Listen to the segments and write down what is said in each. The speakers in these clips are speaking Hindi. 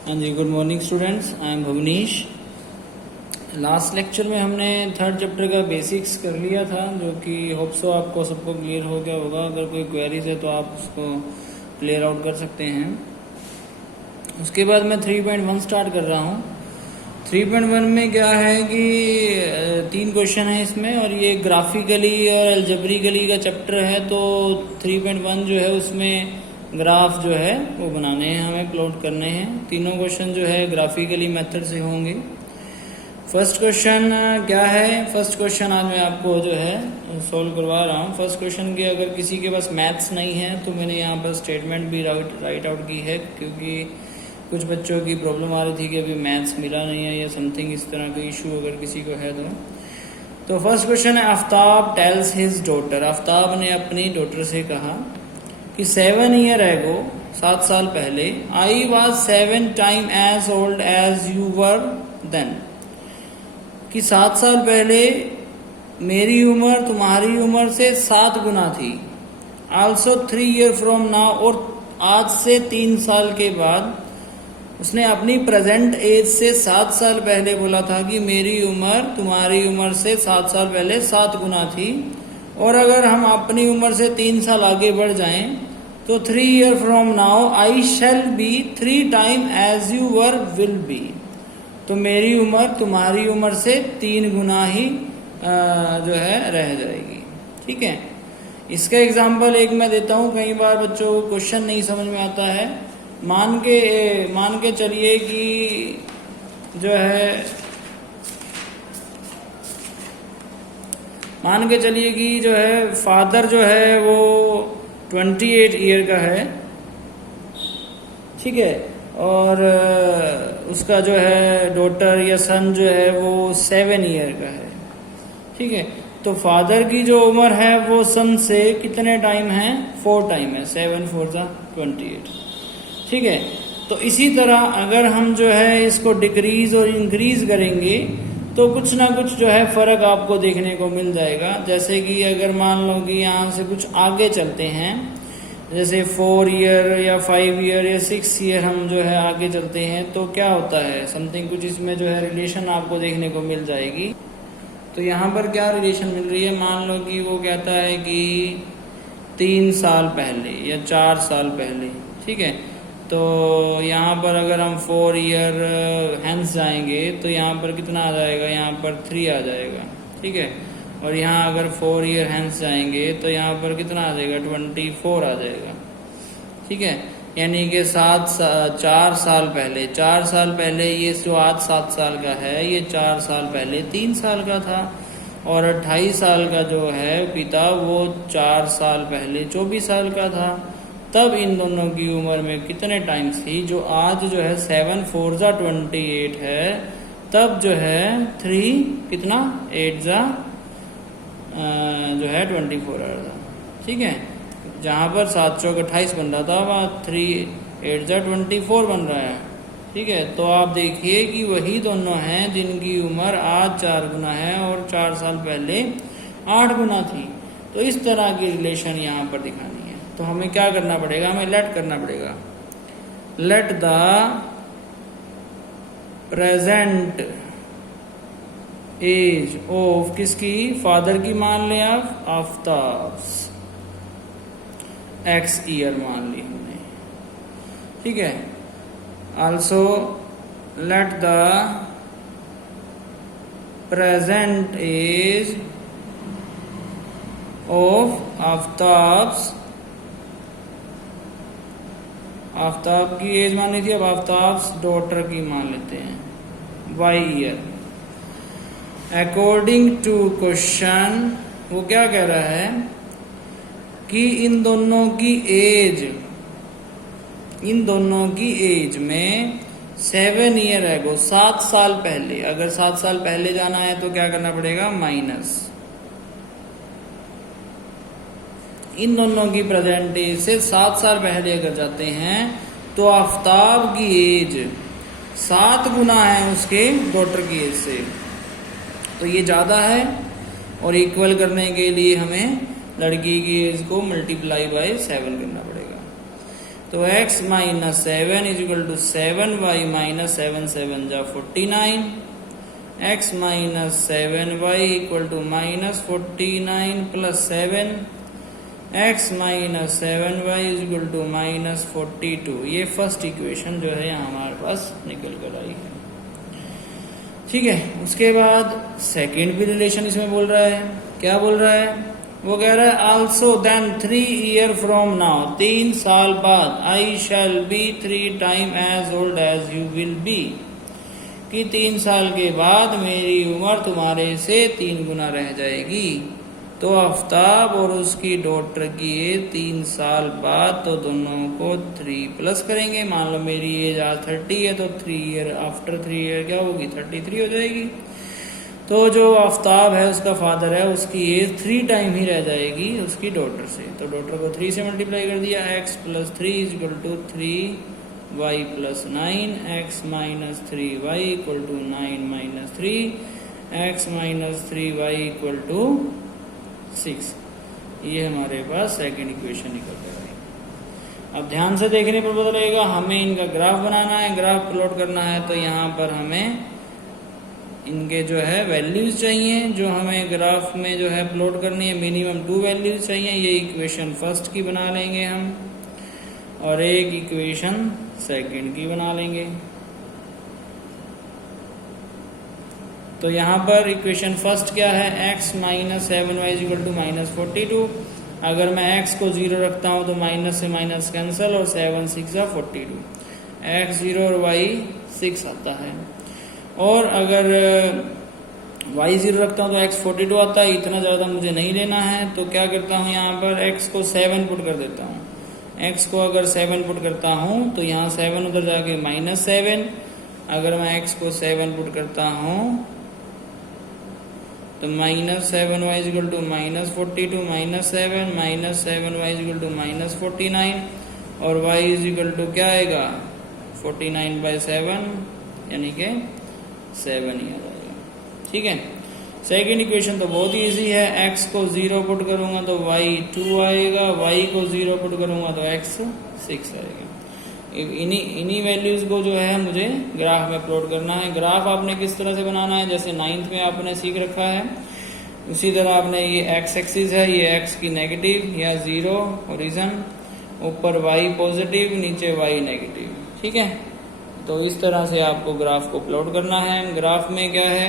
हाँ जी, good morning students. I am Bhuvnish. Last lecture में हमने थर्ड चैप्टर का बेसिक्स कर लिया था, जो कि होप सो आपको सबको क्लियर हो गया होगा। अगर कोई क्वेरीज है तो आप उसको क्लियर आउट कर सकते हैं। उसके बाद मैं 3.1 स्टार्ट कर रहा हूँ। 3.1 में क्या है कि 3 क्वेश्चन है इसमें, और ये ग्राफिकली और अलजेब्रिकली का चैप्टर है। तो 3.1 जो है उसमें ग्राफ जो है वो बनाने हैं, हमें प्लॉट करने हैं। तीनों क्वेश्चन जो है ग्राफिकली मेथड से होंगे। फर्स्ट क्वेश्चन क्या है? फर्स्ट क्वेश्चन आज मैं आपको जो है सॉल्व करवा रहा हूँ। फर्स्ट क्वेश्चन की अगर किसी के पास मैथ्स नहीं है तो मैंने यहाँ पर स्टेटमेंट भी राइट आउट की है, क्योंकि कुछ बच्चों की प्रॉब्लम आ रही थी कि अभी मैथ्स मिला नहीं है या समथिंग इस तरह का इशू अगर किसी को है तो फर्स्ट क्वेश्चन है, Aftab tales his daughter. Aftab ने अपनी डॉटर से कहा कि 7 ईयर एगो, 7 साल पहले, I was 7 time as old as you were then, कि 7 साल पहले मेरी उम्र तुम्हारी उम्र से 7 गुना थी। आल्सो 3 ईयर फ्रॉम नाउ, और आज से 3 साल के बाद। उसने अपनी प्रेजेंट एज से 7 साल पहले बोला था कि मेरी उम्र तुम्हारी उम्र से 7 साल पहले 7 गुना थी। और अगर हम अपनी उम्र से 3 साल आगे बढ़ जाएं तो 3 year from now I shall be 3 time as you were will be. तो मेरी उम्र तुम्हारी उम्र से 3 गुना ही जो है रह जाएगी। ठीक है, इसका एग्जाम्पल एक मैं देता हूँ। कई बार बच्चों को क्वेश्चन नहीं समझ में आता है। मान के चलिए कि जो है मान के चलिए कि जो है फादर जो है वो 28 ईयर का है। ठीक है, और उसका जो है डॉटर या सन जो है वो 7 ईयर का है। ठीक है, तो फादर की जो उम्र है वो सन से कितने टाइम है? 4 टाइम है। 7 4 28। ठीक है, तो इसी तरह अगर हम जो है इसको डिक्रीज और इंक्रीज करेंगे तो कुछ ना कुछ जो है फर्क आपको देखने को मिल जाएगा। जैसे कि अगर मान लो कि यहाँ से कुछ आगे चलते हैं, जैसे 4 ईयर या 5 ईयर या 6 ईयर हम जो है आगे चलते हैं, तो क्या होता है समथिंग कुछ इसमें जो है रिलेशन आपको देखने को मिल जाएगी। तो यहाँ पर क्या रिलेशन मिल रही है? मान लो कि वो कहता है कि 3 साल पहले या 4 साल पहले। ठीक है, तो यहाँ पर अगर हम 4 ईयर हैंस जाएंगे तो यहाँ पर कितना आ जाएगा? यहाँ पर 3 आ जाएगा। ठीक है, और यहाँ अगर 4 ईयर हैंस जाएंगे तो यहाँ पर कितना आ जाएगा? 24 आ जाएगा। ठीक है, यानी कि 4 साल पहले, 4 साल पहले ये जो आज 7 साल का है, ये 4 साल पहले 3 साल का था। और 28 साल का जो है पिता, वो 4 साल पहले 24 साल का था। तब इन दोनों की उम्र में कितने टाइम्स थी? जो आज जो है 7 4 28 है, तब जो है 3 कितना 8 जो है 24 आ रहा था। ठीक है, जहाँ पर 7 चौक 28 बन रहा था, वहाँ 3 8 24 बन रहा है। ठीक है, तो आप देखिए कि वही दोनों हैं जिनकी उम्र आज 4 गुना है और 4 साल पहले 8 गुना थी। तो इस तरह की रिलेशन यहाँ पर दिखानी है। तो हमें क्या करना पड़ेगा? हमें लेट करना पड़ेगा। Let the present age of किसकी? फादर की मान लिया आप, आफ्ताब, X ईयर मान ली हमने। ठीक है, also let the present age of Aftab की एज मानी थी, अब आफ्ताब डॉटर की मान लेते हैं, Y year. According to question, वो क्या कह रहा है कि इन दोनों की एज में 7 ईयर एगो, 7 साल पहले। अगर 7 साल पहले जाना है तो क्या करना पड़ेगा? माइनस। इन दोनों की प्रेजेंट एज से 7 साल पहले अगर जाते हैं तो आफ्ताब की एज 7 गुना है उसके डॉटर की एज से, तो ये ज़्यादा है। और इक्वल करने के लिए हमें लड़की की एज को मल्टीप्लाई बाय 7 करना पड़ेगा। तो x minus 7 is equal to 7y minus 7 7 जा 49, x minus 7y equal to minus 49 plus 7, x minus 7y is equal to minus 42। ये फर्स्ट इक्वेशन जो है यहाँ हमारे पास निकल कर आई है। ठीक है, उसके बाद सेकेंड भी रिलेशन इसमें बोल रहा है। क्या बोल रहा है? वो कह रहा है also then 3 year from now, 3 साल बाद, I shall be 3 time as old as you will be, कि 3 साल के बाद मेरी उम्र तुम्हारे से 3 गुना रह जाएगी। तो आफ्ताब और उसकी डॉटर की एज 3 साल बाद, तो दोनों को 3 प्लस करेंगे। मान लो मेरी एज आज 30 है, तो 3 ईयर आफ्टर 3 ईयर क्या होगी? 33 हो जाएगी। तो जो आफ्ताब है उसका फादर है, उसकी एज 3 टाइम ही रह जाएगी उसकी डॉटर से। तो डॉटर को 3 से मल्टीप्लाई कर दिया, x plus 3 is equal to 3y plus 9, x minus 3y equal to 9 minus 3, x minus 3y equal to 6। ये हमारे पास सेकेंड इक्वेशन निकल रहा है। अब ध्यान से देखने पर पता लगेगा, हमें इनका ग्राफ बनाना है, ग्राफ प्लॉट करना है। तो यहाँ पर हमें इनके जो है वैल्यूज चाहिए, जो हमें ग्राफ में जो है प्लॉट करनी है। मिनिमम 2 वैल्यूज चाहिए। ये इक्वेशन फर्स्ट की बना लेंगे हम, और एक इक्वेशन सेकंड की बना लेंगे। तो यहाँ पर इक्वेशन फर्स्ट क्या है? x minus 7y is equal to minus 42। अगर मैं x को 0 रखता हूँ तो माइनस से माइनस कैंसिल, और 7 6 जा 42, x 0 और y 6 आता है। और अगर y 0 रखता हूँ तो x 42 आता है। इतना ज़्यादा मुझे नहीं लेना है, तो क्या करता हूँ, यहाँ पर x को 7 पुट कर देता हूँ। x को अगर 7 पुट करता हूँ तो यहाँ 7 उधर जाके माइनस 7। अगर मैं x को 7 पुट करता हूँ तो minus 7y is equal to minus 42, minus 7, minus 7y is equal to minus 49, और y इज इक्वल टू क्या आएगा? 49 बाई 7, यानी कि 7 ही आ जाएगा। ठीक है, सेकेंड इक्वेशन तो बहुत ही ईजी है। x को 0 पुट करूंगा तो y 2 आएगा, y को 0 पुट करूंगा तो x 6 आएगा। इन्हीं वैल्यूज को जो है मुझे ग्राफ में प्लॉट करना है। ग्राफ आपने किस तरह से बनाना है? जैसे 9th में आपने सीख रखा है, उसी तरह आपने ये x एक्सिस है, ये x की नेगेटिव या 0 ओरिजिन, ऊपर y पॉजिटिव, नीचे y नेगेटिव। ठीक है, तो इस तरह से आपको ग्राफ को प्लॉट करना है। ग्राफ में क्या है,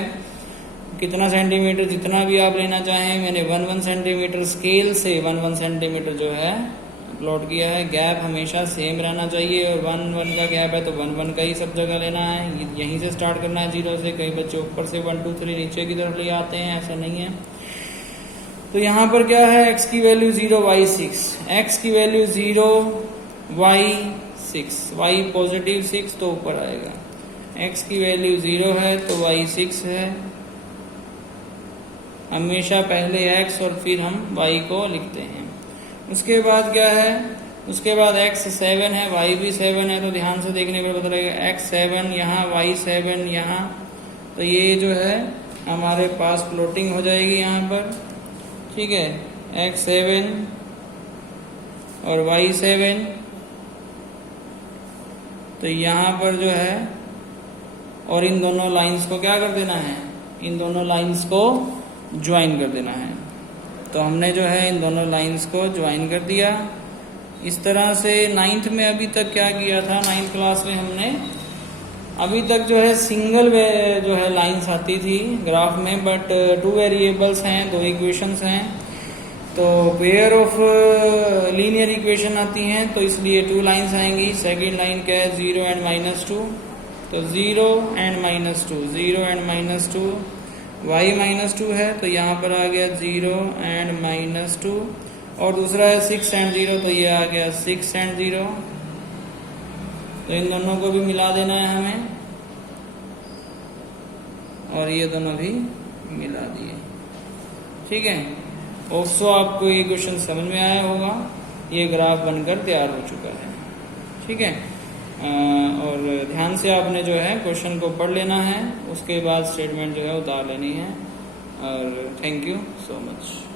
कितना सेंटीमीटर, जितना भी आप लेना चाहें। मैंने 1 सेंटीमीटर स्केल से 1 सेंटीमीटर जो है प्लॉट किया है। गैप हमेशा सेम रहना चाहिए, और 1 का गैप है तो 1 का ही सब जगह लेना है। यहीं से स्टार्ट करना है 0 से। कई बच्चे ऊपर से 1 2 3 नीचे की तरफ ले आते हैं, ऐसा नहीं है। तो यहाँ पर क्या है, x की वैल्यू 0 y 6, x की वैल्यू 0 y 6, y पॉजिटिव 6 तो ऊपर आएगा। x की वैल्यू 0 है तो y 6 है। हमेशा पहले x और फिर हम y को लिखते हैं। उसके बाद क्या है, उसके बाद x 7 है, y भी 7 है। तो ध्यान से देखने पर पता लगेगा x 7 यहाँ, y 7 यहाँ। तो ये जो है हमारे पास प्लॉटिंग हो जाएगी यहाँ पर। ठीक है, x 7 और y 7। तो यहाँ पर जो है, और इन दोनों लाइंस को क्या कर देना है, इन दोनों लाइंस को ज्वाइन कर देना है। तो हमने जो है इन दोनों लाइंस को ज्वाइन कर दिया। इस तरह से 9th में अभी तक क्या किया था, 9th क्लास में हमने अभी तक जो है सिंगल जो है लाइंस आती थी ग्राफ में, बट 2 वेरिएबल्स हैं, 2 इक्वेशंस हैं। तो पेयर ऑफ लीनियर इक्वेशन आती हैं, तो इसलिए 2 लाइंस आएंगी। सेकेंड लाइन क्या है, 0 एंड -2। तो 0 एंड -2, 0 एंड -2, y -2 है, तो यहाँ पर आ गया 0 एंड -2। और दूसरा है 6 एंड 0, तो ये आ गया 6 एंड 0। तो इन दोनों को भी मिला देना है हमें, और ये दोनों भी मिला दिए। ठीक है, ऑल्सो आपको ये क्वेश्चन समझ में आया होगा। ये ग्राफ बनकर तैयार हो चुका है। ठीक है, और ध्यान से आपने जो है क्वेश्चन को पढ़ लेना है, उसके बाद स्टेटमेंट जो है उतार लेनी है। और थैंक यू सो मच।